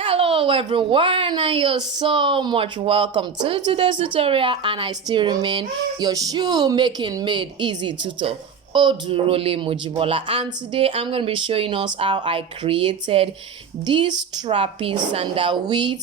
Hello everyone, and you're so much welcome to today's tutorial, and I still remain your shoemaking made easy tutor Odurole Mojibola, and today I'm going to be showing us how I created this strappy sandal with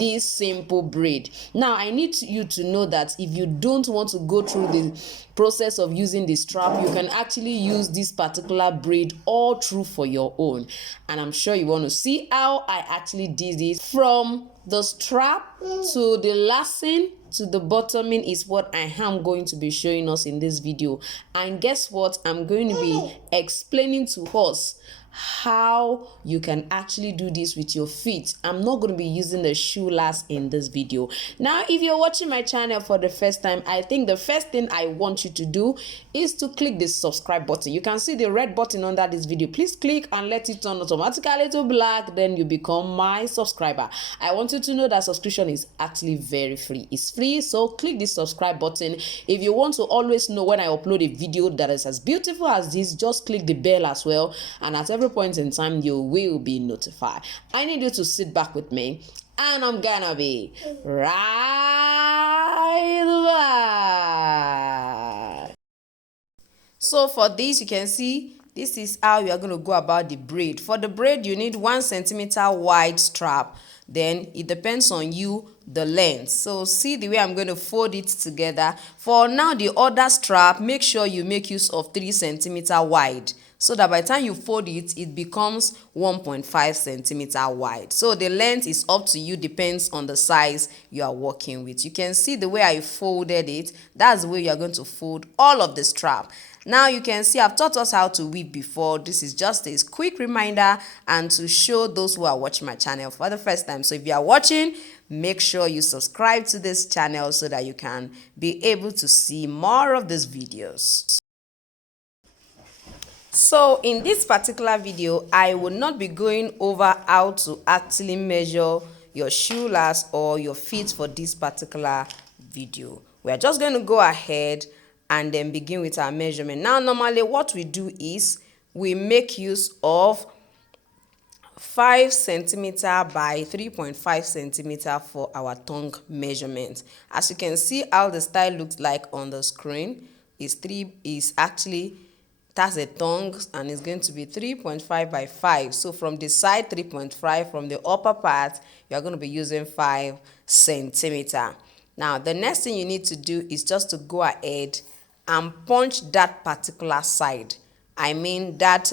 this simple braid. Now I need you to know that if you don't want to go through the process of using the strap, you can actually use this particular braid all through for your own, and I'm sure you want to see how I actually did it from the strap to the lacing to the bottoming is what I am going to be showing us in this video. And guess what? I'm going to be explaining to us how you can actually do this with your feet. I'm not going to be using the shoe last in this video. Now, if you're watching my channel for the first time, I think the first thing I want you to do is to click the subscribe button. You can see the red button under this video. Please click and let it turn automatically to black, then you become my subscriber. I want you to know that subscription is actually very free. It's free, so click the subscribe button. If you want to always know when I upload a video that is as beautiful as this, just click the bell as well, and at every point in time you will be notified. I need you to sit back with me, and I'm gonna be right back. So for this, you can see this is how you are going to go about the braid. For the braid, you need 1 centimeter wide strap. Then it depends on you the length. So see the way I'm going to fold it together. For now, the other strap, make sure you make use of 3 centimeter wide, so that by the time you fold it, it becomes 1.5 centimeter wide. So the length is up to you, depends on the size you are working with. You can see the way I folded it. That's the way you are going to fold all of the strap. Now you can see I've taught us how to weave before. This is just a quick reminder and to show those who are watching my channel for the first time. So if you are watching, make sure you subscribe to this channel so that you can be able to see more of these videos. So in this particular video, I will not be going over how to actually measure your shoe last or your feet for this particular video. We are just going to go ahead and then begin with our measurement. Now, normally what we do is we make use of 5 centimeter by 3.5 centimeter for our tongue measurement. As you can see how the style looks like on the screen, is actually that's a tongue, and it's going to be 3.5 by 5. So from the side 3.5, from the upper part you are going to be using 5 centimeter. Now the next thing you need to do is just to go ahead and punch that particular side. I mean that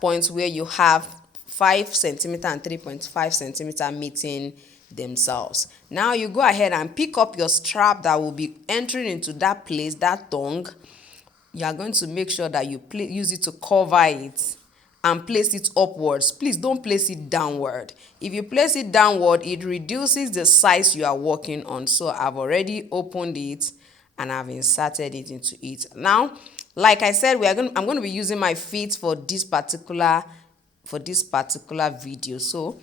point where you have 5 centimeter and 3.5 centimeter meeting themselves. Now you go ahead and pick up your strap that will be entering into that place, that tongue. You are going to make sure that you use it to cover it and place it upwards. Please don't place it downward. If you place it downward, it reduces the size you are working on. So I've already opened it and I've inserted it into it. Now, like I said, I'm going to be using my feet for this particular video. So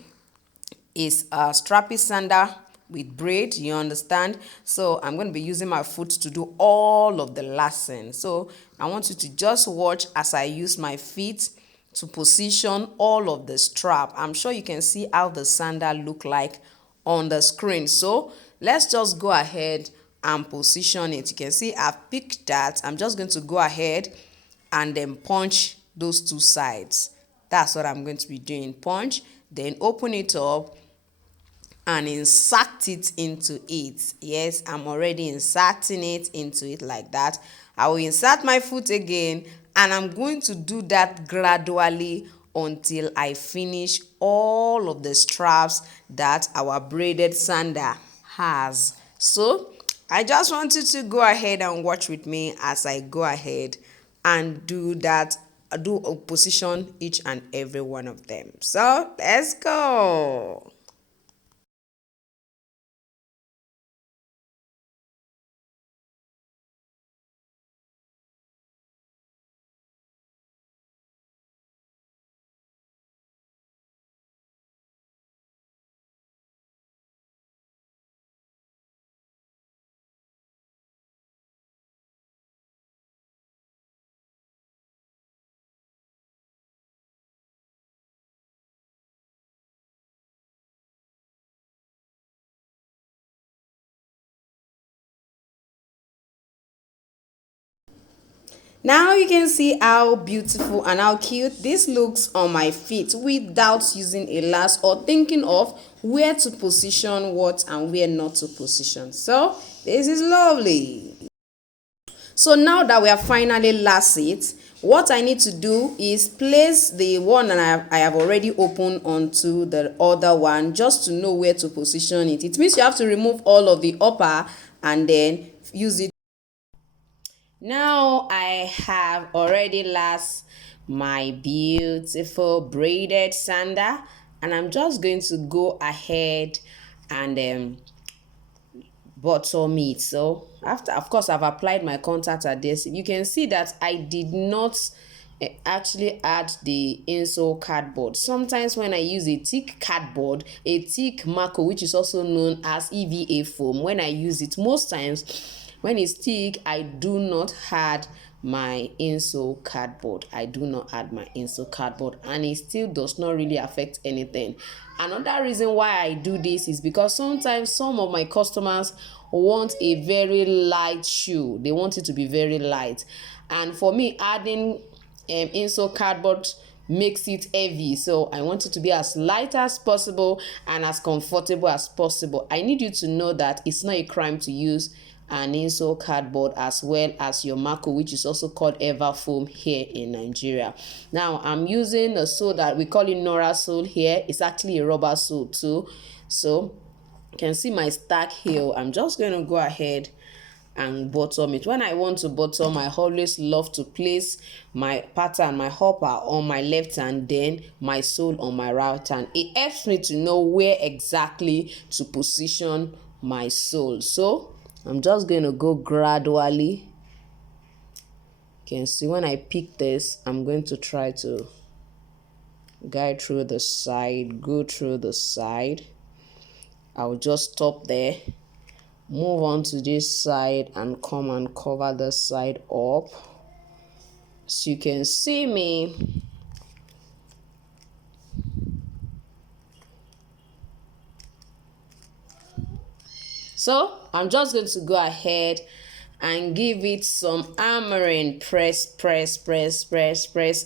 it's a strappy sandal with braid, you understand. So I'm going to be using my foot to do all of the lacing. So I want you to just watch as I use my feet to position all of the strap. I'm sure you can see how the sandal look like on the screen. So let's just go ahead and position it. You can see I've picked that. I'm just going to go ahead and then punch those two sides. That's what I'm going to be doing. Punch, then open it up and insert it into it. Yes, I'm already inserting it into it like that. I will insert my foot again, and I'm going to do that gradually until I finish all of the straps that our braided sandal has. So I just want you to go ahead and watch with me as I go ahead and do that, position each and every one of them. So let's go. Now you can see how beautiful and how cute this looks on my feet without using a lace or thinking of where to position what and where not to position. So this is lovely. So now that we have finally laced it, what I need to do is place the one I have already opened onto the other one just to know where to position it. It means you have to remove all of the upper and then use it. Now I have already laced my beautiful braided sandal, and I'm just going to go ahead and bottom it. So after, of course, I've applied my contact adhesive, you can see that I did not actually add the insole cardboard. Sometimes when I use a thick cardboard, a thick marker, which is also known as EVA foam, when I use it, most times when it's thick, I do not add my insole cardboard. I do not add my insole cardboard, and it still does not really affect anything. Another reason why I do this is because sometimes some of my customers want a very light shoe. They want it to be very light, and for me, adding insole cardboard makes it heavy. So I want it to be as light as possible and as comfortable as possible. I need you to know that it's not a crime to use an insole cardboard as well as your Mako, which is also called Eva foam here in Nigeria. Now I'm using a sole that we call it Nora sole here. It's actually a rubber sole too. So you can see my stack heel. I'm just going to go ahead and bottom it. When I want to bottom, I always love to place my pattern, my hopper on my left hand, then my sole on my right hand. It helps me to know where exactly to position my sole. So I'm just going to go gradually. You can see when I pick this, I'm going to try to guide through the side, go through the side. I'll just stop there, move on to this side and come and cover the side up. So you can see me so I'm just going to go ahead and give it some hammering. Press,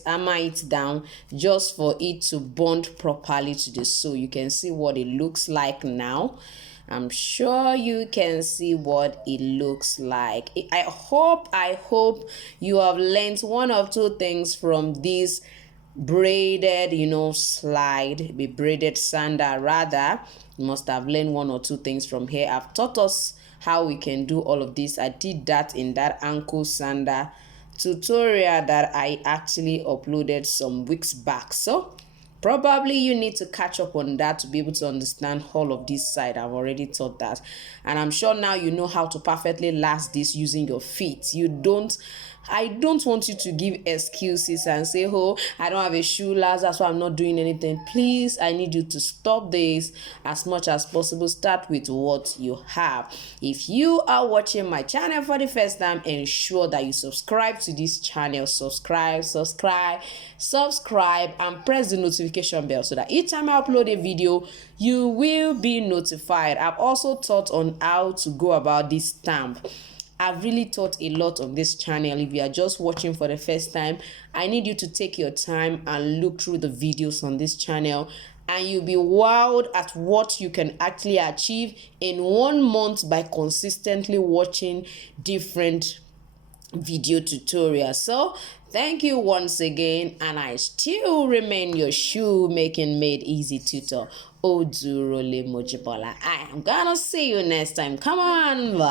hammer it down just for it to bond properly to the sole. You can see what it looks like now. I'm sure you can see what it looks like. I hope you have learned one or two things from this braided slide, the braided sandal rather. You must have learned one or two things from here. I've taught us how we can do all of this. I did that in that ankle sandal tutorial that I actually uploaded some weeks back. So probably you need to catch up on that to be able to understand all of this side. I've already taught that, and I'm sure now you know how to perfectly last this using your feet. I don't want you to give excuses and say, oh, I don't have a shoe last, that's why I'm not doing anything. Please, I need you to stop this as much as possible. Start with what you have. If you are watching my channel for the first time, ensure that you subscribe to this channel. Subscribe, and press the notification bell so that each time I upload a video, you will be notified. I've also taught on how to go about this stamp. I've really taught a lot on this channel. If you are just watching for the first time, I need you to take your time and look through the videos on this channel, and you'll be wowed at what you can actually achieve in 1 month by consistently watching different video tutorials. So thank you once again, and I still remain your shoemaking made easy tutor, Odurole Mojibola. I am gonna see you next time. Come on, bye.